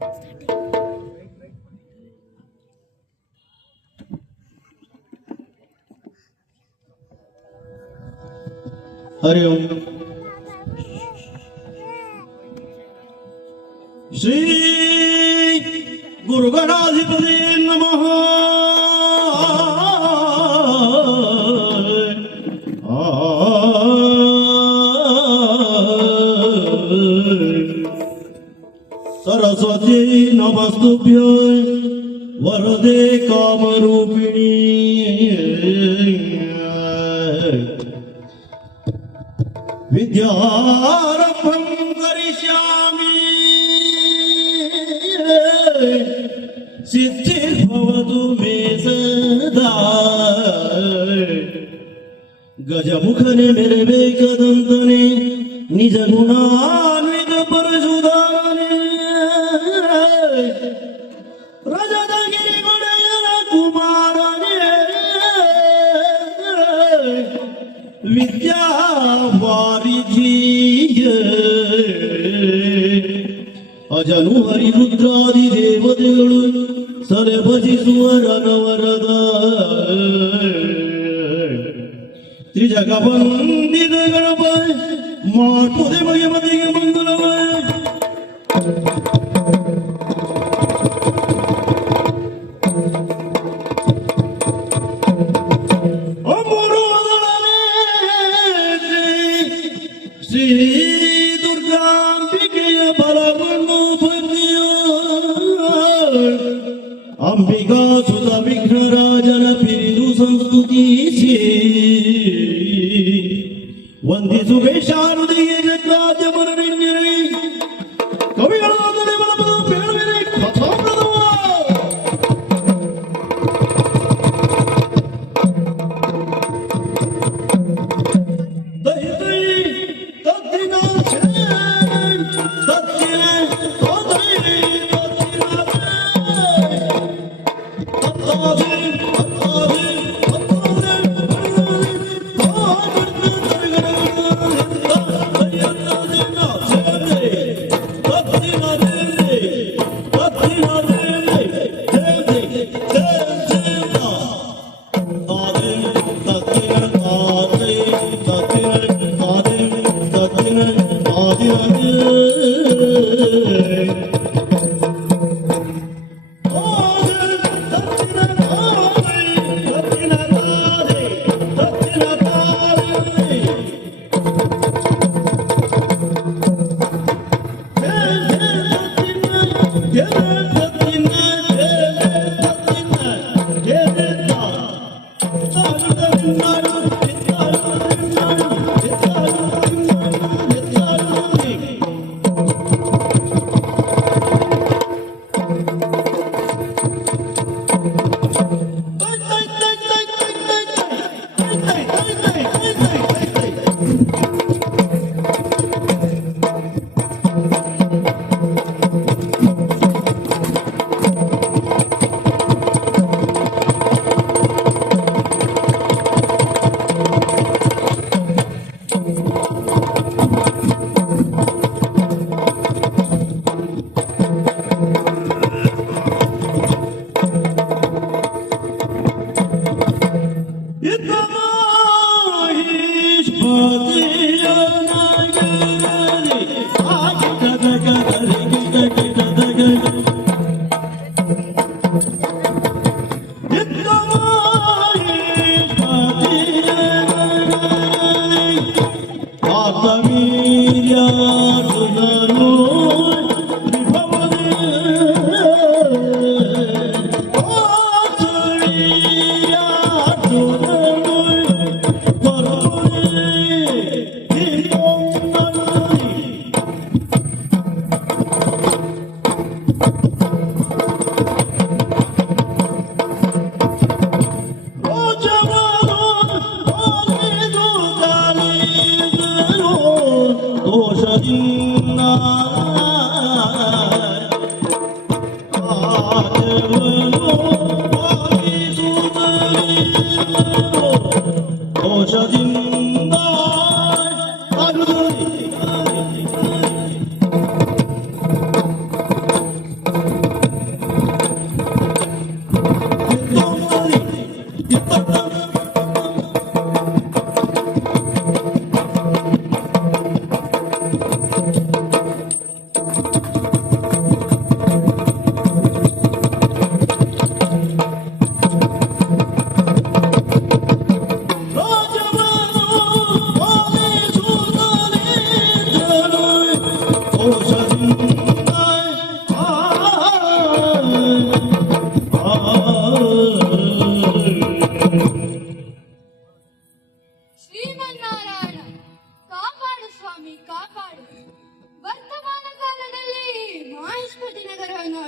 हरि ओम श्री गुरु गणाधिपति नमः। सरस्वती नमस्तुभ्यं वरदे कामरूपिणी। विद्यारम्भं करिष्यामि सिद्धिर्भवतु मे सदा। गजमुखने मेरे वेकदन्तने निज गुणान्वित परशुधाने। रजतगिरि गुणयन कुमारने विद्या ಅಜನು ಹರಿರುದ್ರಾದಿ ದೇವತೆಗಳು ಸರೆ ಭಜಿಸುವ ರಣವರದ ತ್ರಿಜಗವಂದಿದ ಗಣಪ ಮಾಡುವುದೇ ಮಗೆ ಮದಿಗೆ ಮಂಗಲವ. ಶ್ರೀ ದುರ್ಗಾಂಬಿಕೆಯ ಬಲವನ್ನು ಬಂದಿಯೋ ಅಂಬಿಕಾ ಸುತ ವಿಘ್ನರಾಜನ ಪಿರಿದು ಸಂಸ್ತುತಿಸಿ ವಂದಿಸುವೆ ಶಾರದೆಯ ಜಗ್ರಾಜ್ಯ ಮರಣಿನ್ಯರೇ ಕವಿಗಳ ವಂದನೆ ಬಲಪದ ಬೇಡಬೇರೆ ಕಥಾಪ್ರದವ.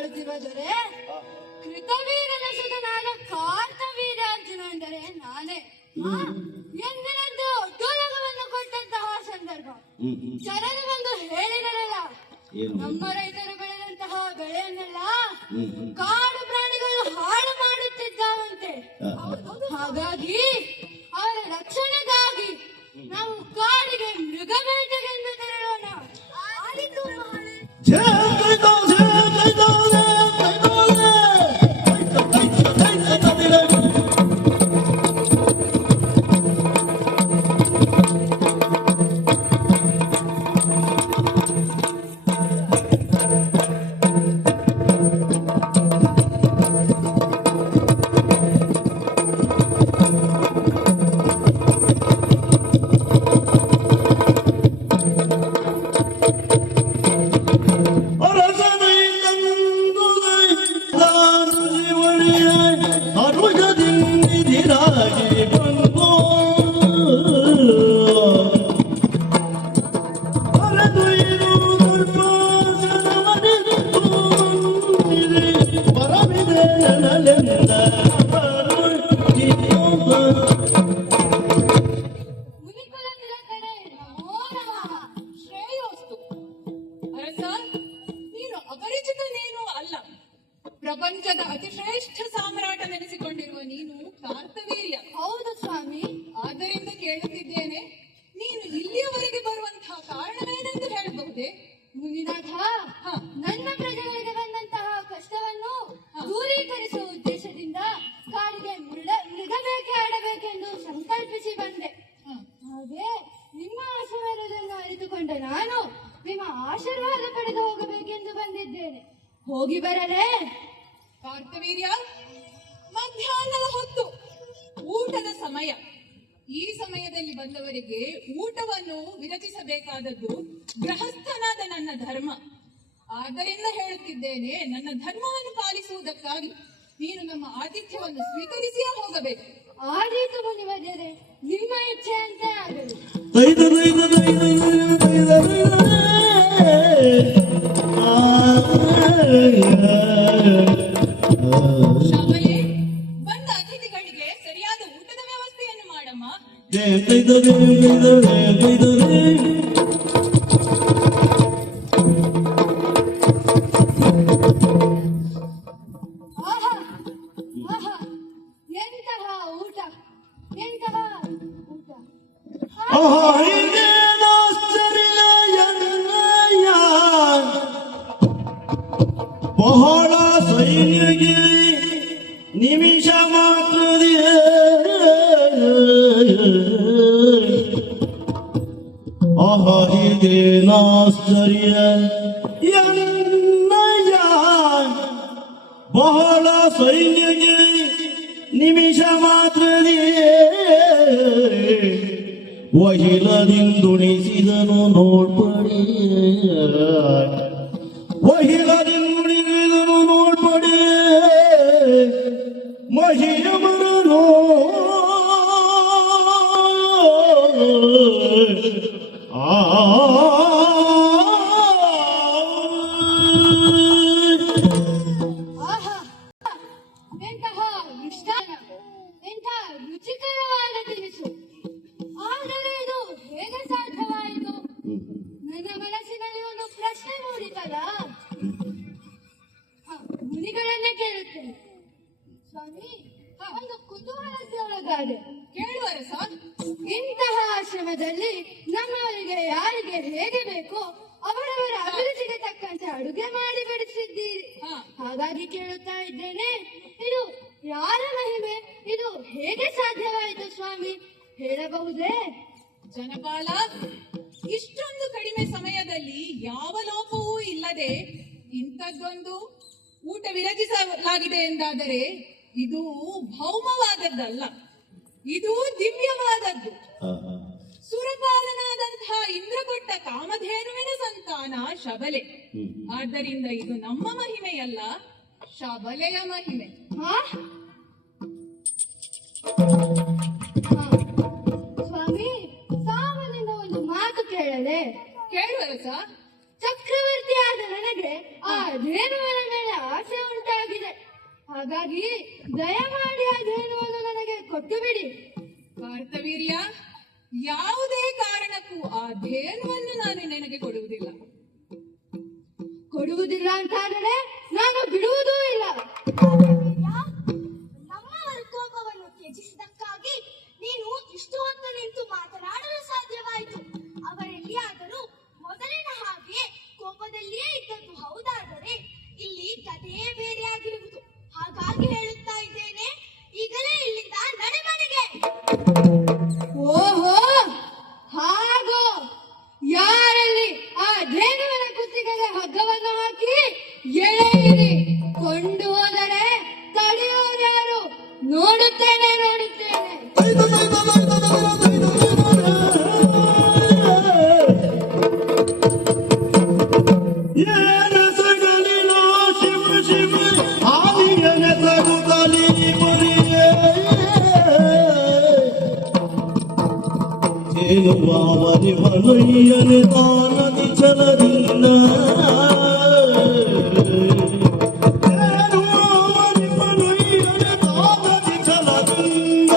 ಆಳುತ್ತಿರುವ ದೊರೆ, ಕೃತವೀರನ ಸುತನಾದ ಕಾರ್ತವೀರ್ಯಾರ್ಜುನ ಎಂದರೆ ನಾನೇ. ಎಂದಿನಂತೆ ಒಡ್ಡೋಲಗವನ್ನು ಕೊಟ್ಟಂತಹ ಸಂದರ್ಭ ಜನರು ಬಂದು ಹೇಳಿದರಲ್ಲ, ನಮ್ಮ ರೈತರು ಬೆಳೆದಂತಹ ಬೆಳೆಯನ್ನೆಲ್ಲ ಕಾಡು ಪ್ರಾಣಿಗಳು ಹಾಳು ಮಾಡುತ್ತಿದ್ದಾವಂತೆ. ಹಾಗಾಗಿ ಅವರ ರಕ್ಷಣೆಗಾಗಿ ನಾವು ಕಾಡಿಗೆ ಮೃಗಬೇಟೆಗೆಂದು ತೆರಳೋಣ. ಆಲಿತು ಮಹಾರಾಜ. ಪ್ರಪಂಚದ ಅತಿಶ್ರೇಷ್ಠ ಸಾಮ್ರಾಟನೆನಿಸಿಕೊಂಡಿರುವ ನೀನು ಕಾರ್ತವೀರ್ಯ. ಹೌದು ಸ್ವಾಮಿ. ಆದ್ದರಿಂದ ಕೇಳುತ್ತಿದ್ದೇನೆ, ನೀನು ಇಲ್ಲಿಯವರೆಗೆ ಬರುವಂತಹ ಕಾರಣವೇನೆಂದು ಹೇಳಬಹುದೇ? ಮುನಿನಾಥ, ನನ್ನ ಪ್ರಜೆಗಳಿಗೆ ಬಂದಂತಹ ಕಷ್ಟವನ್ನು ದೂರೀಕರಿಸುವ ಉದ್ದೇಶದಿಂದ ಕಾಡಿಗೆ ಮೃಗಬೇಕೆ ಆಡಬೇಕೆಂದು ಸಂಕಲ್ಪಿಸಿ ಬಂದೆ. ಹಾಗೆ ನಿಮ್ಮ ಆಶೀರ್ವಾದವನ್ನು ಅರಿತುಕೊಂಡ ನಾನು ನಿಮ್ಮ ಆಶೀರ್ವಾದ ಪಡೆದು ಹೋಗಬೇಕೆಂದು ಬಂದಿದ್ದೇನೆ. ಹೋಗಿ ಬರಲೇ? ಕಾರ್ತವೀರ್ಯ, ಮಧ್ಯಾಹ್ನದ ಹೊತ್ತು ಊಟದ ಸಮಯ. ಈ ಸಮಯದಲ್ಲಿ ಬಂದವರಿಗೆ ಊಟವನ್ನು ವಿರಚಿಸಬೇಕಾದದ್ದು ಗೃಹಸ್ಥನಾದ ನನ್ನ ಧರ್ಮ. ಆದ್ದರಿಂದ ಹೇಳುತ್ತಿದ್ದೇನೆ, ನನ್ನ ಧರ್ಮವನ್ನು ಪಾಲಿಸುವುದಕ್ಕಾಗಿ ನೀನು ನಮ್ಮ ಆತಿಥ್ಯವನ್ನು ಸ್ವೀಕರಿಸಿಯೇ ಹೋಗಬೇಕು. ಆದೀತು ಮುನಿವರ್ಯರೇ, ನಿಮ್ಮ ಇಚ್ಛೆಯಂತೆ ಆಗಲಿ. ಶಾಮಲೆ, ಬಂದ ಅತಿಥಿಗಳಿಗೆ ಸರಿಯಾದ ಊಟದ ವ್ಯವಸ್ಥೆಯನ್ನು ಮಾಡಮ್ಮ. ಆಹಾ ಆಹಾ, ಎಂತಹ ಊಟ, ಎಂತಹ ಊಟ. ಬಹಳ ಸೈನ್ಯಗೆ ನಿಮಿಷ ಮಾತ್ರದಿ ಇದೇನಾಶ್ಚರ್ಯ ಎನ್ನಯ್ಯ. ಬಹಳ ಸೈನ್ಯಗೆ ನಿಮಿಷ ಮಾತ್ರದಿ ವಹಿಲದಿಂದುಣಿಸಿದನು ನೋಡ್ಪಡಿ. ವಹಿಲದಿಂದುಣಿಸಿದನು ನೋಡ್ಪಡಿ ಮಹಿಮರನು. ಆಹಾ, ಎಂತಹ ಮಿಷ್ಟಾನ್ನ, ಎಂತಹ ರುಚಿಕರವಾದ ತಿನಿಸು. ಆದರೆ ಇದು ಹೇಗೆ ಸಾಧ್ಯವಾಯಿತು? ನನ್ನ ಮನಸ್ಸಿನಲ್ಲಿ ಒಂದು ಪ್ರಶ್ನೆ ಮೂಡಿತಲ್ಲ. ಮುನಿಗಳನ್ನೇ ಕೇಳುತ್ತೇನೆ ಸ್ವಾಮಿ. ಒಂದು ಕುತೂಹಲಕ್ಕೆ ಒಳಗಾದೆ. ಕೇಳುವರ ಸಾರ್. ಇಂತಹ ಆಶ್ರಮದಲ್ಲಿ ನಮ್ಮವರಿಗೆ ಯಾರಿಗೆ ಹೇಗೆ ಬೇಕೋ ಅವರವರ ಅಭಿರುಚಿಗೆ ತಕ್ಕಂತೆ ಅಡುಗೆ ಮಾಡಿ ಬಡಿಸಿದ್ದೀರಿ. ಹಾಗಾಗಿ ಕೇಳುತ್ತಾ ಇದ್ದೇನೆ, ಇದು ಯಾರ ಮಹಿಮೆ? ಇದು ಹೇಗೆ ಸಾಧ್ಯವಾಯಿತು ಸ್ವಾಮಿ, ಹೇಳಬಹುದೇ? ಜನಪಾಲ, ಇಷ್ಟೊಂದು ಕಡಿಮೆ ಸಮಯದಲ್ಲಿ ಯಾವ ಲೋಪವೂ ಇಲ್ಲದೆ ಇಂಥದ್ದೊಂದು ಊಟ ವಿರಚಿಸಲಾಗಿದೆ ಎಂದಾದರೆ ಇದು ಭೌಮವಾದದ್ದಲ್ಲ, ಇದು ದಿವ್ಯವಾದದ್ದು. ಸುರಪಾಲನಾದಂತಹ ಇಂದ್ರ ಕೊಟ್ಟ ಕಾಮಧೇನುವಿನ ಸಂತಾನ ಶಬಲೆ. ಆದ್ದರಿಂದ ಇದು ನಮ್ಮ ಮಹಿಮೆಯಲ್ಲ, ಶಬಲೆಯ ಮಹಿಮೆ. ಸ್ವಾಮಿ, ಸಾವನಿಂದ ಒಂದು ಮಾತು ಕೇಳಲೆ? ಕೇಳುವರಸ. ಚಕ್ರವರ್ತಿಯಾದ ನನಗೆ ಆ ಜೇನುವಿನ ಮೇಲೆ ಆಸೆ ಉಂಟಾಗಿದೆ. ಹಾಗಾಗಿ ದಯಮಾಡಿ ಆ ಜೇನುವನ್ನು ನನಗೆ ಕೊಟ್ಟು ಬಿಡಿ. ಕಾರ್ತವೀರ್ಯ, ಯಾವುದೇ ಕಾರಣಕ್ಕೂ ಆ ಧೇನುವನ್ನು ನಾನು ನಿನಗೆ ಕೊಡುವುದಿಲ್ಲ. ಕೊಡುವುದಿಲ್ಲ ಅಂತಾದರೆ ನಾನು ಬಿಡುವುದೂ ಇಲ್ಲ. ನಮ್ಮವರ ಕೋಪವನ್ನು ತ್ಯಜಿಸಿದಕ್ಕಾಗಿ ನೀನು ಇಷ್ಟು ಹೊತ್ತು ನಿಂತು ಮಾತನಾಡಲು ಸಾಧ್ಯವಾಯಿತು. ಅವರೆಲ್ಲಿಯಾದರೂ ಮೊದಲಿನ ಹಾಗೆ ಕೋಪದಲ್ಲಿಯೇ ಇದ್ದದ್ದು ಹೌದಾದರೆ ಇಲ್ಲಿ ಕಥೆಯೇ ಬೇರೆಯಾಗಿರುವುದು. ಹಾಗಾಗಿ ಹೇಳುತ್ತಾ ಇದ್ದೇನೆ, ಈಗಲೇ ಇಲ್ಲಿಂದ ನಡೆ ಮನೆಗೆ. ಓಹೋ, ಹಾಗೋ. ಯಾರಲ್ಲಿ ಆ ಜೇನುವಿನ ಕುತ್ತಿಗೆಗೆ ಹಗ್ಗವನ್ನು ಹಾಕಿ ಎಳೆಯಿರಿ. ಕೊಂಡು ಹೋದರೆ ತಡೆಯೋರು ಯಾರು? ನೋಡುತ್ತೇನೆ. ಏನಸಗಲಿನೋ ಶಿವ ಶಿವ ಆಲಿಯನೆಸಗುತ್ತಲಿ ಬರಿಯೇ ಏನು ವಾವನಿ ಮನಯ್ಯನೆ ತಾನದಿ ಛಲದಿಂದ ಏನು ವಾವನಿ ಮನಯ್ಯನೆ ತಾನದಿ ಛಲದಿಂದ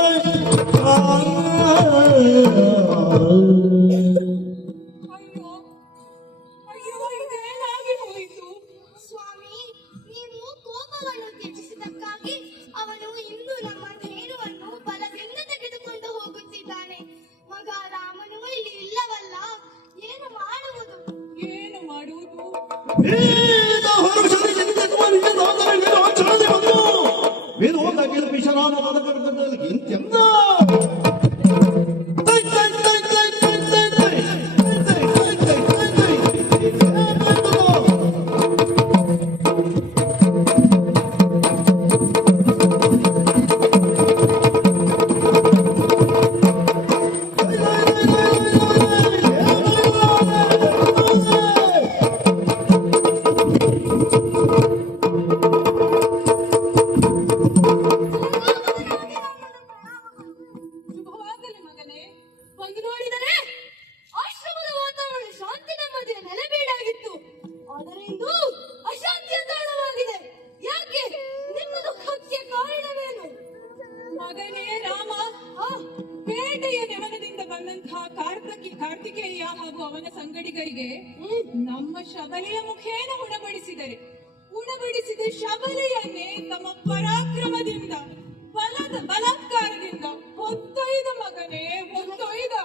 ಅಯ್ಯೋ ಅಯ್ಯೋ, ಇದೇನಾಗಿ ಹೋಯಿತು? ಸ್ವಾಮಿ, ನೀವು ಕೋಪವನ್ನು ತ್ಯಜಿಸಿದಕ್ಕಾಗಿ ಅವನು ಇಂದು ನಮ್ಮ ಧೇನುವನ್ನು ಬಲದಿಂದ ತೆಗೆದುಕೊಂಡು ಹೋಗುತ್ತಿದ್ದಾನೆ. ಮಗ ರಾಮನು ಇಲ್ಲಿ ಇಲ್ಲವಲ್ಲ, ಏನು ಮಾಡುವುದು? ಏನು ಮಾಡುವುದು? ವೇದ ಹೊರಸರಿ ಚಿಂತಕವನಿಗೆ ನಾದರೆ ನೀನು ಚಲನೆ ಬಂದು ವೇದ ಹೋದಾಗಿಲ್ಲ ಪಿಶರಾನ ಪದಕದಲ್ಲಿ ಎಂತೆಂದ ಶುಭವಾಗಲಿ ಮಗನೇ. ಬಂದು ನೋಡಿದರೆ ಆಶ್ರಮದ ವಾತಾವರಣ ಶಾಂತಿ ನೆಮ್ಮದಿಯ ನೆಲೆಬೀಡಾಗಿತ್ತು. ಆದರೆ ಇಂದು ಅಶಾಂತಿಯ ತಾಣವಾಗಿದೆ. ಯಾಕೆ? ನಿಮ್ಮ ದುಃಖಕ್ಕೆ ಕಾರಣವೇನು? ಮಗನೇ ರಾಮ, ಪೇಟೆಯ ನೆವನದಿಂದ ಬಂದಂತಹ ಕಾರ್ತಿಕೇಯ ಹಾಗೂ ಅವನ ಸಂಗಡಿಗರಿಗೆ ನಮ್ಮ ಶಬಲೆಯ ಮುಖೇನ ಉಣಬಡಿಸಿದ ಶಬಲೆಯನ್ನೇ ತಮ್ಮ ಪರಾಕ್ರಮದಿಂದ ಬಲಾತ್ಕಾರದಿಂದ ಹೊತ್ತೊಯ್ದ ಮಗನೇ, ಹೊತ್ತೊಯ್ದ.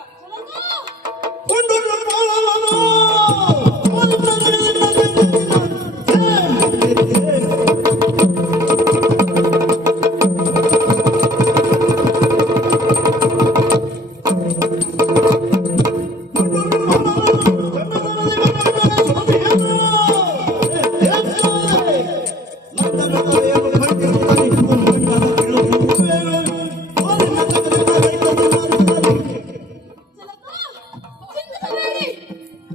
ಚಿಂತಿಸಬೇಡಿ.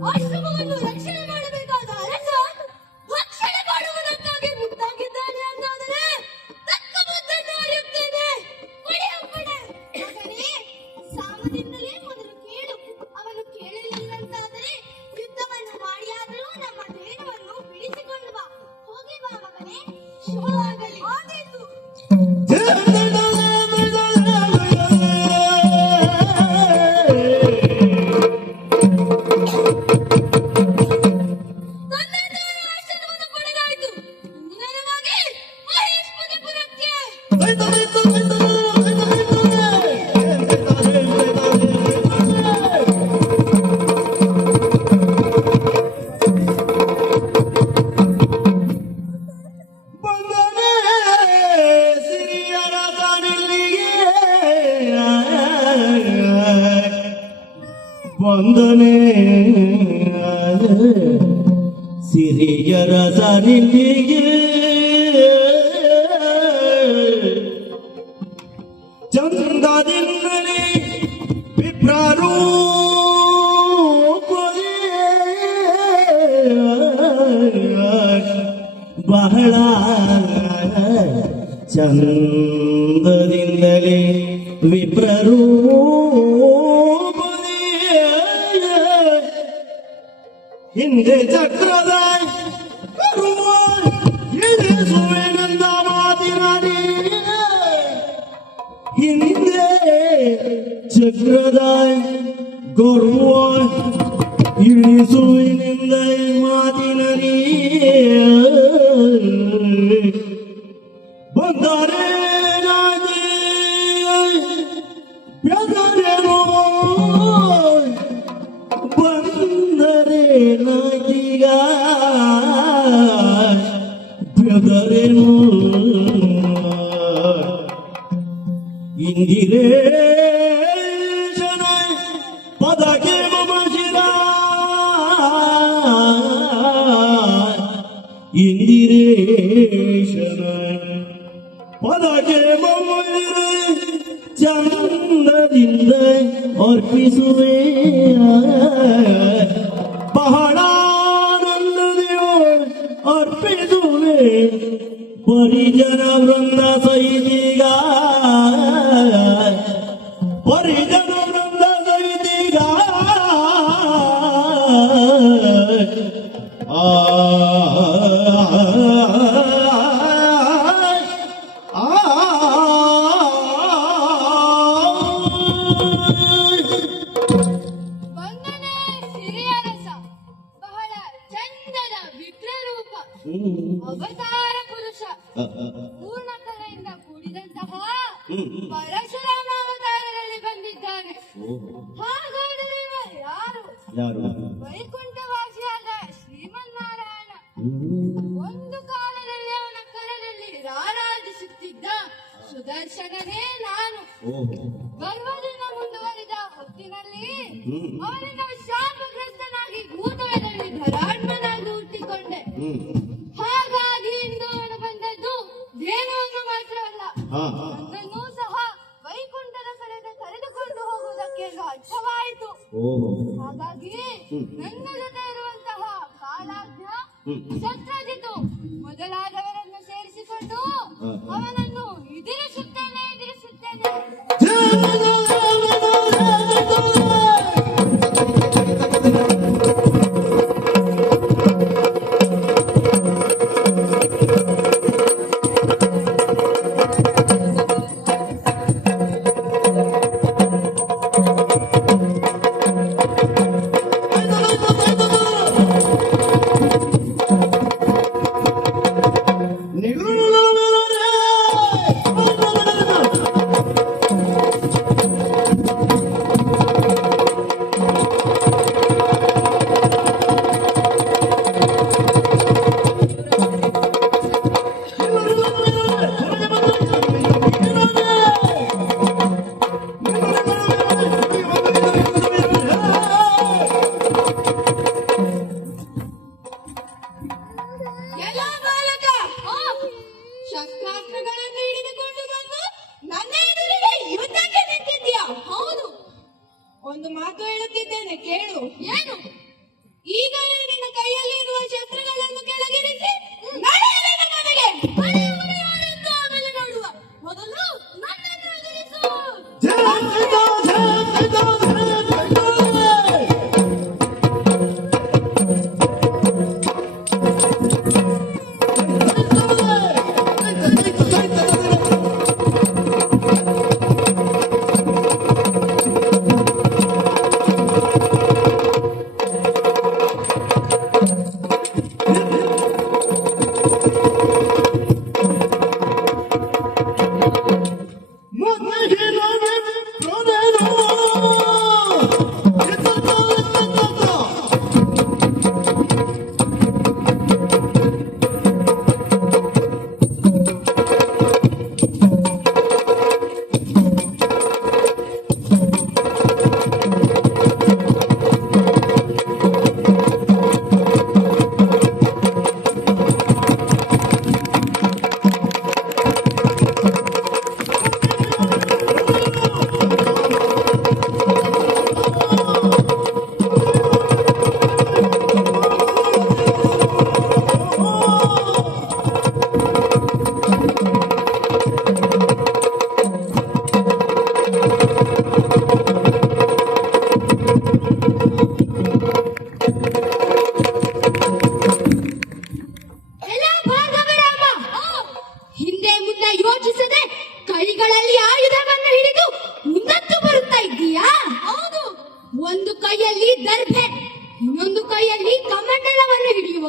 ಆಶ್ರಮವನ್ನು ರಕ್ಷಣೆ ಮಾಡಬೇಕಾದ ಅರಸ ರಕ್ಷಣೆ ಮಾಡುವುದಕ್ಕಾಗಿ ಮುಂದಾಗಿದ್ದಾನೆ ಅಂತಾದರೆ ತಕ್ಕ ಬುದ್ಧನ್ನು ಅರಿಯುತ್ತೇನೆ. ಕೊಡಿ ಅಪ್ಪಣೆ. ಮಗನೇ, ಸಾಮದಿಂದಲೇ ಮೊದಲು ಕೇಳು. ಅವನು ಕೇಳಲಿಲ್ಲಂತಾದರೆ ಯುದ್ಧವನ್ನು ಮಾಡಿಯಾದರೂ ನಮ್ಮ ಧೇನುವನ್ನು ಬಿಡಿಸಿಕೊಂಡು ಬಾ. ಹೋಗಿ ಬಾ ಮಗನೇ. ಶುಭವಾಗಲಿ. ಆದೀತು. ತನ್ನಿಂದ ಆಶೀರ್ವಾದ ಪಡೆದಾಯಿತು. ನೇರವಾಗಿ ಮಹೇಶ್ವರಪುರಕ್ಕೆ. ಬಂದನೆ ಸಿರಿಯರ ತಾನಿಲ್ಲಿಗೆ ಬಂದನೆ ಸಿರಿಯರ ತಾನಿಲ್ಲಿಗೆ ಚಂದದಿಂದಲೇ ವಿಪ್ರಾರೂ ಬಹಳ ಚಂದದಿಂದಲೇ ವಿಪ್ರರೂ ಹಿಂದೆ ಚಕ್ರ ಬಂದೆನು ಇಂದಿರೇಶನ ಪದಕ್ಕೆ ಮಮ ಶಿರ ಇಂದಿರೇಶನ ಪದಕ್ಕೆ ಮಮ ಚಂದದಿಂದ ಅರ್ಪಿಸುವೆ ಬಹಳ ಅರ್ಪಿಸುವೆ ಪರಿಜನ ವೃಂದ ಸೈನಿಗ ಪರಿಜನ ವೃಂದ ಸೈನಿಗ ಆ ವಂದನೆ ಸಿರಿಯರಸ, ಬಹಳ ಚಂದದ ವಿಗ್ರಹರೂಪ, ಅವತಾರ ಪುರುಷ, ಪೂರ್ಣ ಕಲೆಯಿಂದ ಕೂಡಿದಂತಹ ಪರಶುರಾಮ ಅವತಾರದಲ್ಲಿ ಬಂದಿದ್ದಾನೆ. ಹಾಗಾದರೆ ಇವ ಯಾರು? ವೈಕುಂಠವಾಸಿಯಾದ ಶ್ರೀಮನ್ನಾರಾಯಣ. ಒಂದು ಕಾಲದಲ್ಲಿ ಅವನ ಕರದಲ್ಲಿ ರಾರಾಜಿಸುತ್ತಿದ್ದ ಸುದರ್ಶನನೇ ನಾನು. ಗರ್ವದಿಂದ ಮುಂದುವರಿದ ಹೊತ್ತಿನಲ್ಲಿ ಅವನಿಂದ ಶಾಪಗ್ರಸ್ತನಾಗಿ ಭೂತಳದಲ್ಲಿ ಧರಾಡ್ಮನಾಗಿ ಹುಟ್ಟಿಕೊಂಡೆ. ಹಾಗಾಗಿ ಇಂದು ಅವನು ಬಂದದ್ದು ಧೇನುವನ್ನು ಮಾತ್ರವಲ್ಲ, ನನ್ನನ್ನೂ ಸಹ ವೈಕುಂಠದ ಕಡೆಗೆ ಕರೆದುಕೊಂಡು ಹೋಗುವುದಕ್ಕೆ ಅರ್ಥವಾಯಿತು. ಹಾಗಾಗಿ ನನ್ನ ಜೊತೆ ಇರುವಂತಹ ಕಾಲಾಜ್ಞ, ಶಸ್ತ್ರಜಿತು ಮೊದಲಾದವರನ್ನು ಸೇರಿಸಿಕೊಂಡು ಅವನನ್ನು ಎದುರಿಸುತ್ತೇನೆ. ಎಲ್ಲ ಬಾಲಕ, ಶಸ್ತ್ರಾಸ್ತ್ರಗಳನ್ನು ಹಿಡಿದುಕೊಂಡು ಬಂದು ನನ್ನ ಎದುರಿಗೆ ಯುದ್ಧಕ್ಕೆ ನಿಂತಿದ್ಯಾ? ಹೌದು. ಒಂದು ಮಾತು ಹೇಳುತ್ತಿದ್ದೇನೆ, ಕೇಳು. ಏನು? ಈಗ ನಿನ್ನ ಕೈಯಲ್ಲಿ ಇರುವ ಶಸ್ತ್ರಗಳನ್ನು ಕೆಳಗಿರಿಸಿ ನಡೆಯಲಿ ನನ್ನ ಮನೆಗೆ. ಮನೆಯವರು ಯಾರೆಂದು ಆಮೇಲೆ ನೋಡುವ. ಮೊದಲು ನನ್ನನ್ನು ಎದುರಿಸು.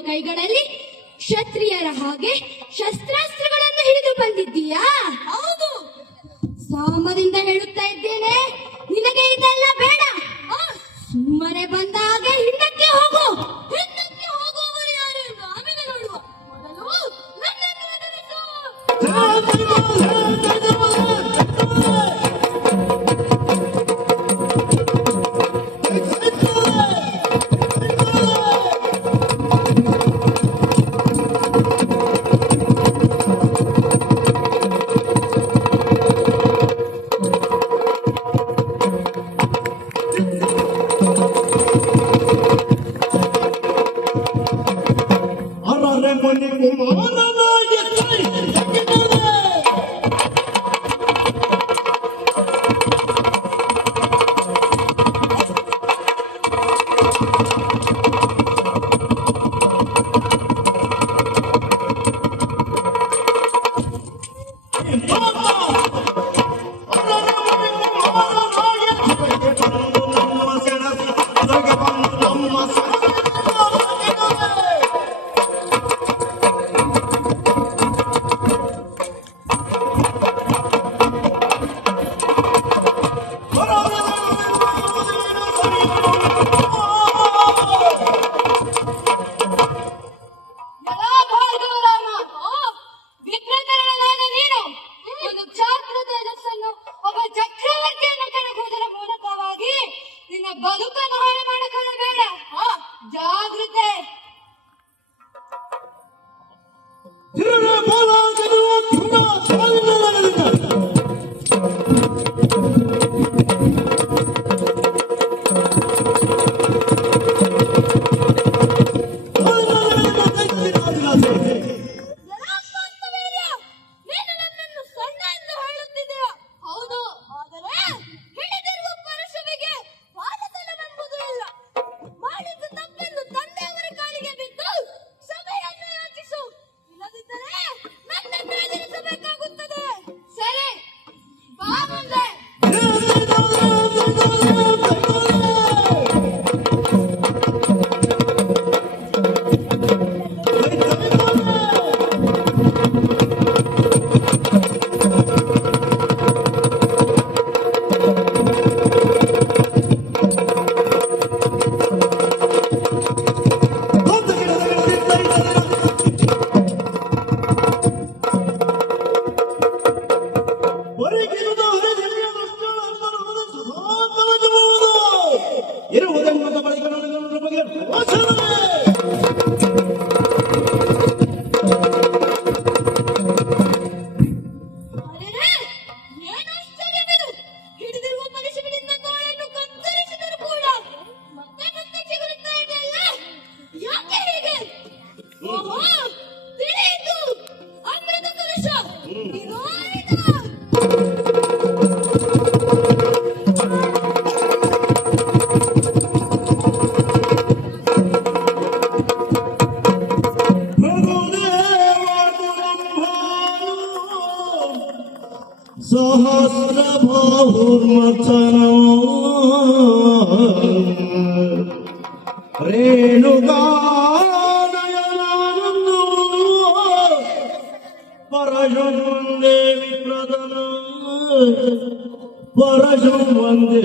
ಕೈಗಳಲ್ಲಿ ಕ್ಷತ್ರಿಯರ ಹಾಗೆ ಶಸ್ತ್ರಾಸ್ತ್ರಗಳನ್ನು ಹಿಡಿದು ಬಂದಿದ್ದೀಯಾ? ಹೌದು. ಸಾಮದಿಂದ ಹೇಳುತ್ತಾ ಇದ್ದೇನೆ, ನಿನಗೆ ಇದೆಲ್ಲ ಬೇಡ. ಸುಮ್ಮನೆ ಬಂದ ಹಾಗೆ ಹಿಂದಕ್ಕೆ ಹೋಗು. ಹಿಂದಕ್ಕೆ ಹೋಗುವವರು ಯಾರು ಎಂದು ಆಮೇಲೆ ನೋಡುವ. ಮೊದಲು ನನ್ನನ್ನು ಎದುರಿಸು. ಪಾಲಾಗಿರುವ ಕ್ರೂರ ಸಾವಿಲ್ಲದವರಿಂದ ನೀನು ನನ್ನನ್ನು ಸಣ್ಣ ಎಂದು ಹೇಳುತ್ತಿದ್ದೀಯ. ಹೌದು, ಆದರೆ ಹಿಡಿದಿರುವ ಪರಶುವಿಗೆ ವಾದತನವೆಂಬುದು ಇಲ್ಲ. ಮಾಡಿದ್ದು ತಪ್ಪೆಂದು ತಂದೆಯವರ ಕಾಲಿಗೆ ಬಿದ್ದು ಸಭೆಯನ್ನು ಯೋಚಿಸು. ಇಲ್ಲದಿದ್ದರೆ ನನ್ನನ್ನು ಎದುರಿಸಬೇಕಾಗುತ್ತದೆ. ಸರಿ, ಬಾ ಮುಂದೆ. ಇರುವುದೆಂಬ ಬಳಿಕ ನನ್ನ ಬಗ್ಗೆ ವಚನವೇ. ಅರೆರೆ, ಏನು ಆಶ್ಚರ್ಯವಿದು! ಹಿಡಿದಿರುವ ಪರಶುವಿನಿಂದ ತೋಳನ್ನು ಕತ್ತರಿಸಿದರೂ ಕೂಡ ಮತ್ತೆ ಮತ್ತೆ ಚಿಗುರುತ್ತಾ ಇದೆಯಲ್ಲ? ಯಾಕೆ ಹೀಗೆ? ಓಹೋ, ತಿಳಿಯಿತು! ಅಮೃತ ಕಲಶ ಇದು ಇದು. ಸಹಸ್ರ ಬಾಹುರ್ಮಥನ ರೇಣುಕಾನಯನಾನಂದೋ ಪರಶುಂ ವಂದೇ ವಿಪ್ರದನ ಪರಶುಂ ವಂದೇ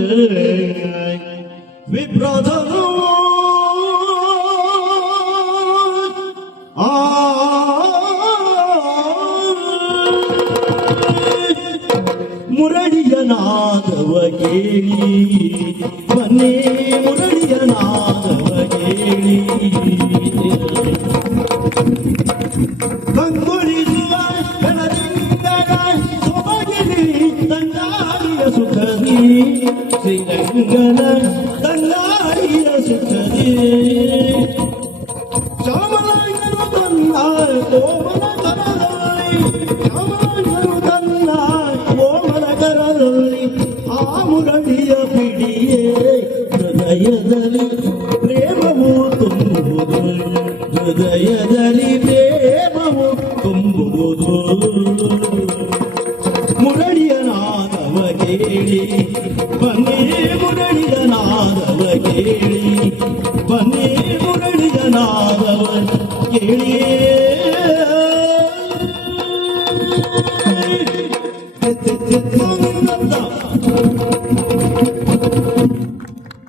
ವಿಪ್ರದನ ಮುರಳಿಯ ನಾದವ ಕೇಳಿ ಮನೆ ಮುರಳಿಯ ನಾದವ ಕೇಳಿ ಕಂಗೊಳಿಸುವ ಕಣದಿಂದಗ ಸೊಬಗಿಲಿ ತಂಗಾಳಿಯ ಸುಖದಿ ಶ್ರೀರಂಗನ ತಂಗಾಳಿಯ ಸುಖದಿ ಚಾಮರಾಜನು ತನ್ನ ಕೋಮಲ ಕರದಲ್ಲಿ ಚಾಮರಾಜನು ತನ್ನ ಕೋಮಲ ಕರದಲ್ಲಿ ಆ ಮುರಳಿಯ ಪಿಡಿಯೇ ಹೃದಯದಲ್ಲಿ ಪ್ರೇಮವು ತುಂಬುವುದು ಹೃದಯದಲ್ಲಿ ಪ್ರೇಮವು ತುಂಬುವುದು ಮುರಳಿಯ ನಾದವ ಕೇಳಿ ಬನ್ನಿ ಮುರಳಿಯ ನಾದವ ಕೇಳಿ ಬನ್ನಿ ಮುರಳಿಯ ನಾದವ ಕೇಳಿ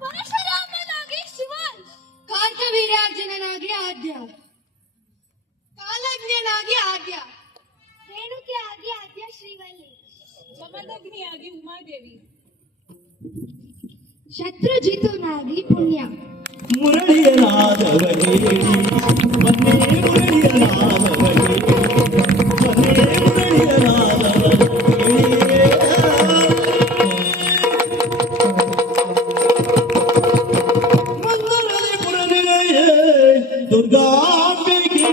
ಪರಶುರಾಮನಾಗಿ ಶಿವ, ಕಾಂತವೀರ್ಯಾರ್ಜುನನಾಗಿ ಆದ್ಯ, ಕಾಲಜ್ಞನಾಗಿ ಆದ್ಯ, ರೇಣುಕೆ ಆಗಿ ಆದ್ಯ ಶ್ರೀವಲ್ಲಿ, ಜಮದಗ್ನಿಯಾಗಿ ಉಮಾದೇವಿ, ಶತ್ರುಜಿತುನಾಗಿ ಪುಣ್ಯ. ಮುರಳಿಯ ನಾದವ ಕೇಳಿ ಬನ್ನಿ ಮುರಳಿಯ ನಾದವ ಕೇಳಿ ಬನ್ನಿ ಮುರಳಿಯ ನಾದವ ಕೇಳಿ ಮಂಗಳದಲ್ಲಿ ಪುರನಿಲಯೇ ದುರ್ಗಾಂಬಿಕೆ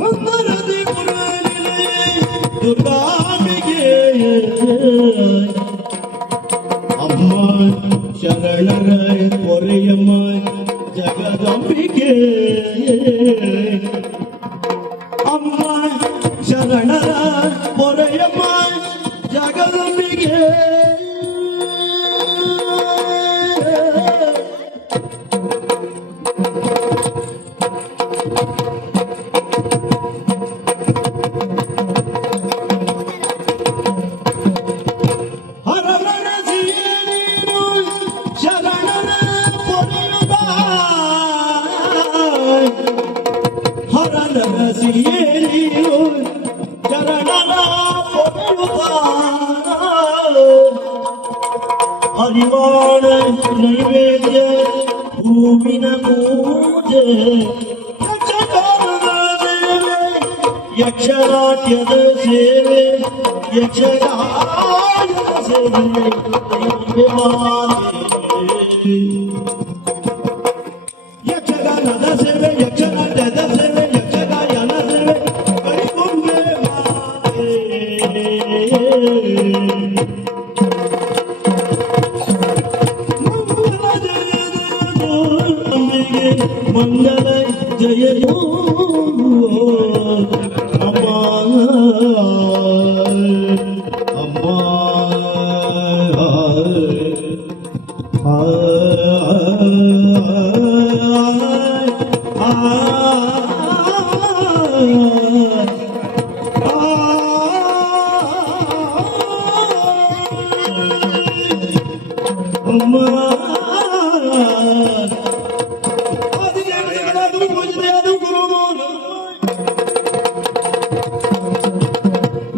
ಮಂಗಳದಲ್ಲಿ ಪುರನಿಲಯೇ ದುರ್ಗಾಂಬಿಕೆ ಅಮ್ಮ ಶರಣರ ಪೊರೆಯಮ್ಮ ಜಗದಂಬಿಕೆ ಅಮ್ಮ ಶರಣರ ಪೊರೆಯಮ್ಮ ಜಗದಂಬಿಕೆ ಹರಮನಸಿಯೇ ನೀನು ಶರಣರ ಪೊರೆಯುವ ನೈವೇದ್ಯ ಹೂವಿನ ಪೂಜೆ ಯಕ್ಷಗಾನದ ಸೇವೆ ಯಕ್ಷನಾಟ್ಯದ ಸೇವೆ ಯಕ್ಷಗಾನದ ಸೇವೆ ಯಕ್ಷಗಾನದ ಸೇವೆ ಯಕ್ಷನಾಟ್ಯದ ಸೇವೆ ಯಕ್ಷಗಾಯನ ಸೇವೆ ಕೈಗೊಂಬೆ ಮಾತೆ ಮಂಗಲ ಜಯೋ ಅಮ್ಮ ಅಮ್ಮ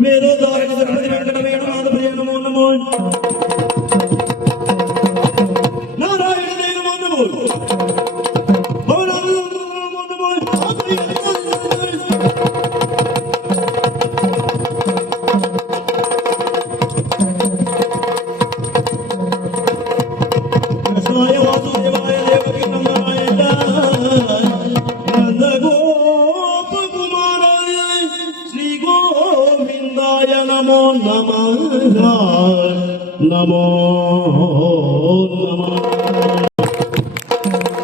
मेरे द्वार नमो नमो नारायण देव नमो नमो नमो नमो कृष्णाय वासुदेवाय देवकी नमः नंद गोप कुमाराय श्री गोविंदाय नमो नमः नमो नमः